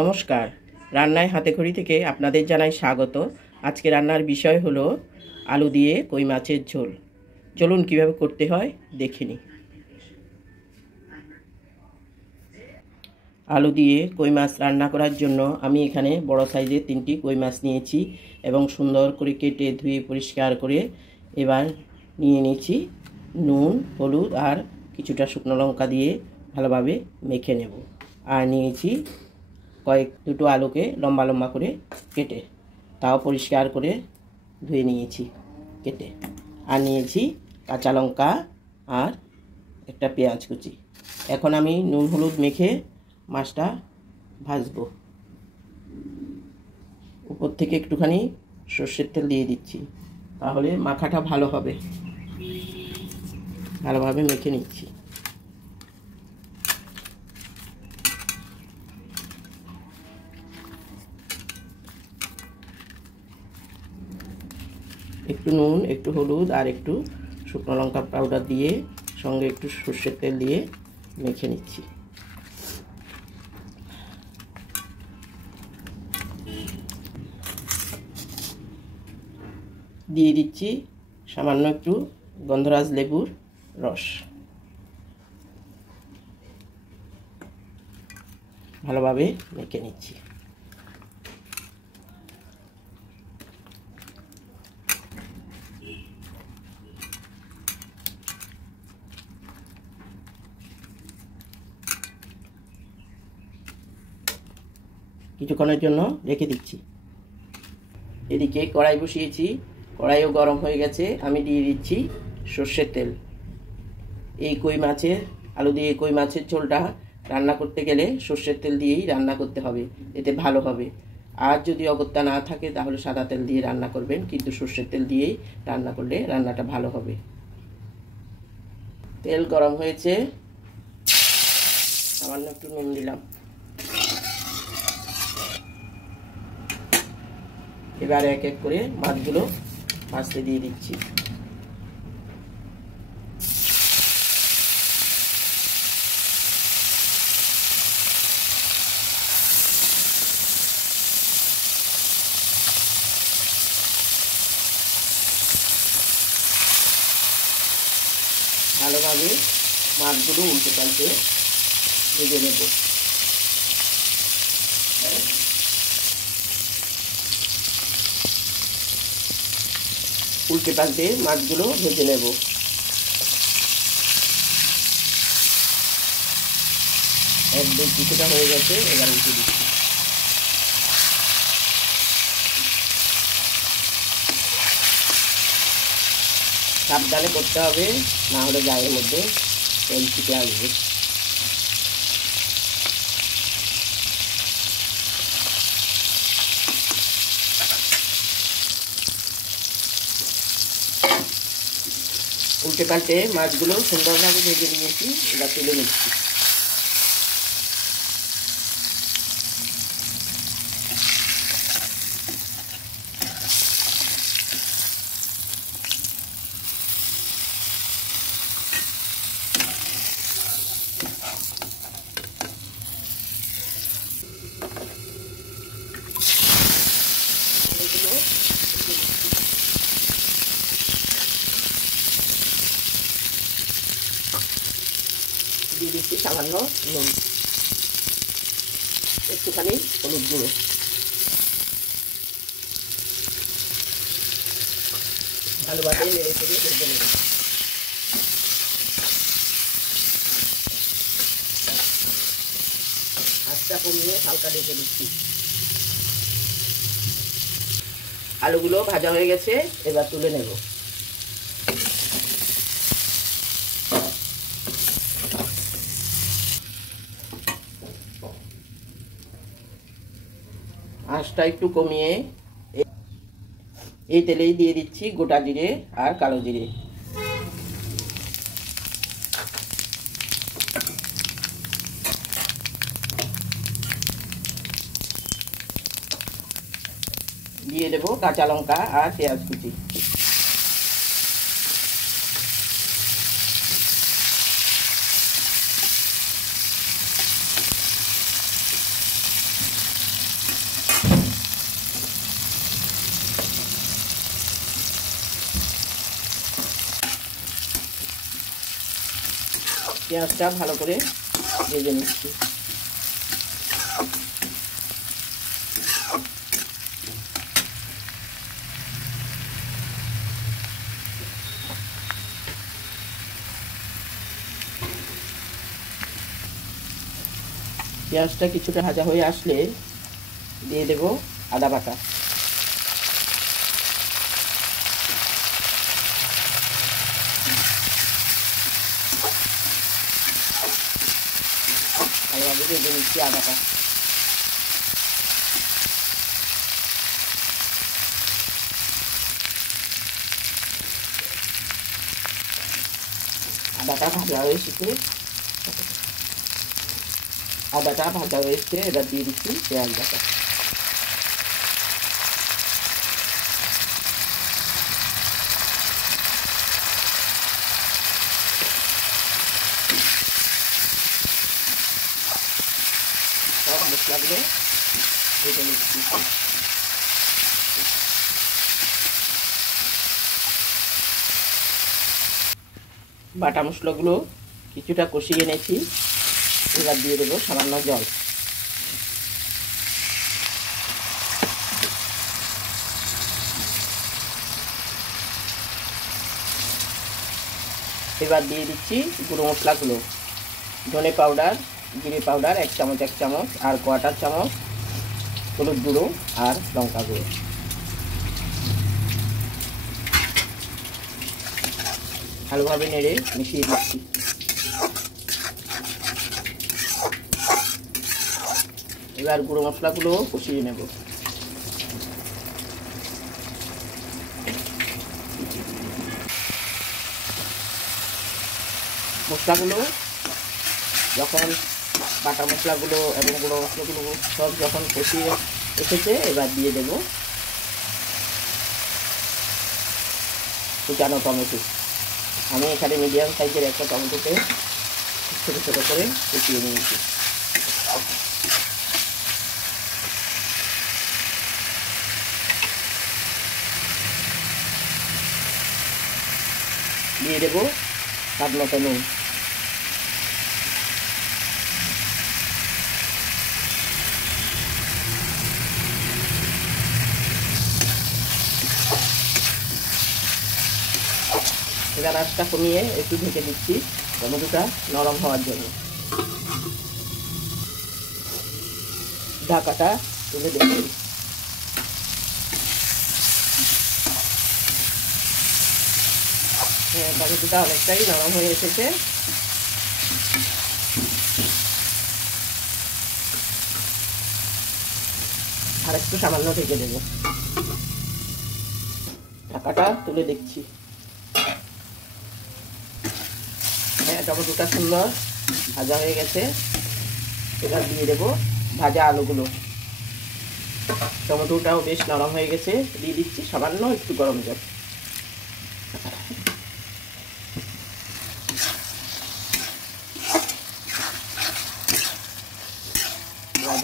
নমস্কার, রান্নায় হাতেখড়ি থেকে আপনাদের জানাই স্বাগত। আজকে রান্নার বিষয় হলো আলু দিয়ে কই মাছের ঝোল। চলুন কিভাবে করতে হয় দেখে নিই। আলু দিয়ে কই মাছ রান্না করার জন্য আমি এখানে বড় সাইজের 3টি কই মাছ নিয়েছি এবং সুন্দর করে কেটে ধুয়ে পরিষ্কার করে এবার নিয়ে নিয়েছি নুন, হলুদ আর কিছুটা শুকনো লঙ্কা দিয়ে ভালোভাবে মেখে নেব। আর নিয়েছি দুটো আলুকে লম্বা লম্বা করে কেটে, তাও পরিষ্কার করে ধুয়ে নিয়েছি কেটে। আর নিয়েছি কাঁচা লঙ্কা আর একটা পেঁয়াজ কুচি। এখন আমি নুন হলুদ মেখে মাছটা ভাজবো। উপর থেকে একটুখানি সর্ষের তেল দিয়ে দিচ্ছি, তাহলে মাখাটা ভালো হবে। ভালোভাবে মেখে নিচ্ছি। একটু নুন, একটু হলুদ আর একটু শুকনো লঙ্কা পাউডার দিয়ে সঙ্গে একটু সর্ষের তেল দিয়ে মেখে নিচ্ছি। দিয়ে দিচ্ছি সামান্য একটু গন্ধরাজ লেবুর রস। ভালোভাবে মেখে নিচ্ছি। কিছুক্ষণের জন্য রেখে দিচ্ছি। এদিকে কড়াই বসিয়েছি, কড়াইও গরম হয়ে গেছে। আমি দিয়ে দিচ্ছি সর্ষের তেল। এই কই মাছের আলু দিয়ে কই মাছের ঝোলটা রান্না করতে গেলে সর্ষের তেল দিয়েই রান্না করতে হবে, এতে ভালো হবে। আর যদি অগত্যা না থাকে তাহলে সাদা তেল দিয়ে রান্না করবেন, কিন্তু সর্ষের তেল দিয়েই রান্না করলে রান্নাটা ভালো হবে। তেল গরম হয়েছে, সামান্য একটু নুন দিলাম। এবার এক এক করে মাছগুলো ভাজতে দিয়ে দিচ্ছি। ভালোভাবে মাছগুলো উল্টে পাল্টে ভেজে নেব। উল্টে পাল্টে মাছগুলো ভেজে নেব। একদম কিছুটা হয়ে গেছে, এবার উল্টে দিচ্ছি। সাবধানে করতে হবে, না হলে গায়ের মধ্যে তেল ছিটে আসবে। উল্টে পাল্টে মাছগুলো সুন্দরভাবে ভেজে নিয়েছি, এবার তুলে নিচ্ছি। দিয়ে দিচ্ছি সামান্য নুন, একটুখানি হলুদ গুঁড়ো। ভালোভাবে নেড়ে চেড়ে ভেজে নেব। আঁচটা কমিয়ে হালকা ঢেকে দিচ্ছি। আলুগুলো ভাজা হয়ে গেছে, এবার তুলে নেব। আঁচটা একটু কমিয়ে এই তেলেই দিয়ে দিচ্ছি গোটা জিরে আর কালো জিরে। দিয়ে দেবো কাঁচা লঙ্কা আর পেঁয়াজ কুচি। পেঁয়াজটা ভালো করে ভেজে নিচ্ছি। পেঁয়াজটা কিছুটা ভাজা হয়ে আসলে দিয়ে দেব আদা বাটা। ভালোভাবে ভেজে নিচ্ছি আদাটা। আদাটা ভাজা হয়েছে, এবার দিয়ে দিচ্ছি পেঁয়াজ বাটা। সব মশলাগুলো ভেজে নিচ্ছি। বাটা মশলাগুলো কিছুটা কষিয়ে এনেছি, এবার দিয়ে দেবো সামান্য জল। এবার দিয়ে দিচ্ছি গুঁড়ো মশলাগুলো, ধনে পাউডার, জিরে পাউডার 1 চামচ আর 1/4 চামচ হলুদ গুঁড়ো আর লঙ্কা গুঁড়ো। ভালোভাবে নেড়ে মিশিয়ে দিচ্ছি। এবার গুঁড়ো মশলাগুলো কষিয়ে নেব। মশলাগুলো যখন বাটা মশলাগুলো এবং গুঁড়ো মশলাগুলো সব যখন কষিয়ে এসেছে, এবার দিয়ে দেব কুচানো টমেটো। আমি এখানে মিডিয়াম সাইজের একটা টমেটোকে ছোটো ছোটো করে কুচিয়ে নিয়েছি। দিয়ে দেব স্বাদ মতো নুন। এবার আঁচটা কমিয়ে একটু ঢেকে দিচ্ছি টমেটোটা নরম হওয়ার জন্য। ঢাকাটা তুলে দেখি। হ্যাঁ, টমেটোটা অনেকটাই নরম হয়ে এসেছে। আর একটু সামান্য ঢেকে দেবো। ঢাকাটা তুলে দেখছি। হ্যাঁ, টমেটোটা সুন্দর ভাজা হয়ে গেছে। এবার দিয়ে দেবো ভাজা আলুগুলো। টমেটোটাও বেশ নরম হয়ে গেছে। দিয়ে দিচ্ছি সামান্য একটু গরম জল।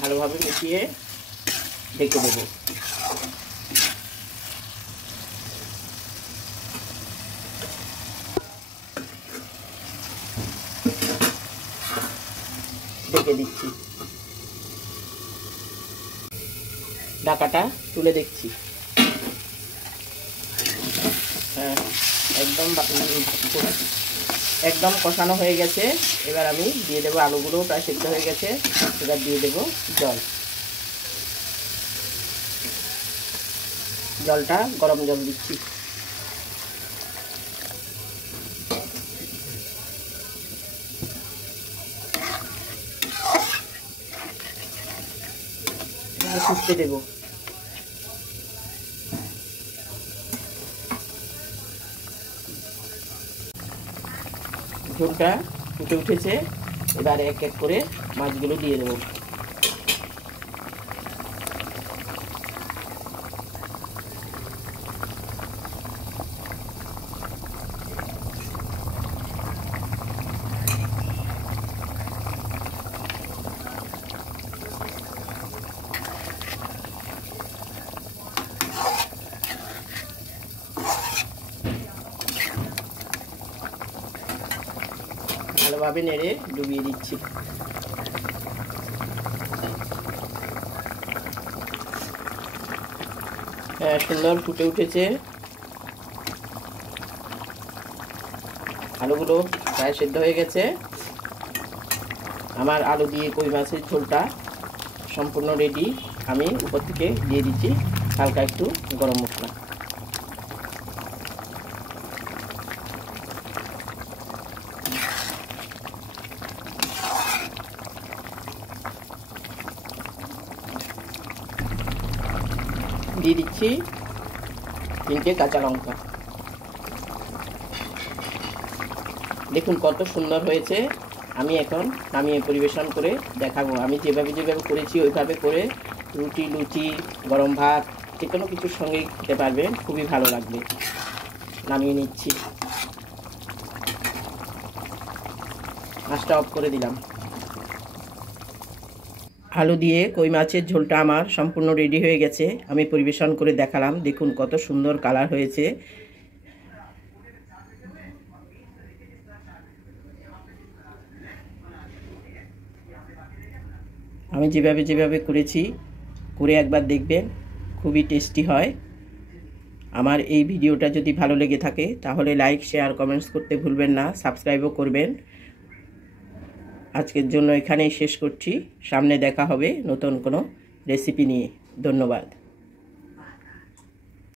ভালোভাবে মিশিয়ে ঢেকে দেবো। ঢেকে দিচ্ছি। ঢাকাটা তুলে দেখছি। হ্যাঁ, একদম কষানো হয়ে গেছে। এবার আমি দিয়ে দেবো, আলুগুলো প্রায় সেদ্ধ হয়ে গেছে। এবার দিয়ে দেবো জলটা গরম জল দিচ্ছি। ফুটতে দেবো। ঝোলটা ফুটে উঠেছে। এবার এক এক করে মাছগুলো দিয়ে দেবো। ভালোভাবে নেড়ে ডুবিয়ে দিচ্ছি। সুন্দর ফুটে উঠেছে। আলুগুলো প্রায় সেদ্ধ হয়ে গেছে। আমার আলু দিয়ে কই মাছের ঝোলটা সম্পূর্ণ রেডি। আমি উপর থেকে দিয়ে দিচ্ছি হালকা একটু গরম মশলা। দিয়ে দিচ্ছি 3টে কাঁচা লঙ্কা। দেখুন কত সুন্দর হয়েছে। আমি এখন নামিয়ে পরিবেশন করে দেখাবো। আমি যেভাবে করেছি ওইভাবে করে রুটি, লুচি, গরম ভাত যে কোনো কিছুর সঙ্গেই খেতে পারবেন, খুবই ভালো লাগবে। নামিয়ে নিচ্ছি। মাছটা অফ করে দিলাম। আলু দিয়ে কই মাছের ঝোলটা আমার সম্পূর্ণ রেডি হয়ে গেছে। আমি পরিবেশন করে দেখালাম। দেখুন কত সুন্দর কালার হয়েছে। আমি যেভাবে করেছি করে একবার দেখবেন, খুবই টেস্টি হয়। আমার এই ভিডিওটা যদি ভালো লেগে থাকে তাহলে লাইক, শেয়ার, কমেন্টস করতে ভুলবেন না। সাবস্ক্রাইবও করবেন। আজকের জন্য এখানেই শেষ করছি। সামনে দেখা হবে নতুন কোনো রেসিপি নিয়ে। ধন্যবাদ।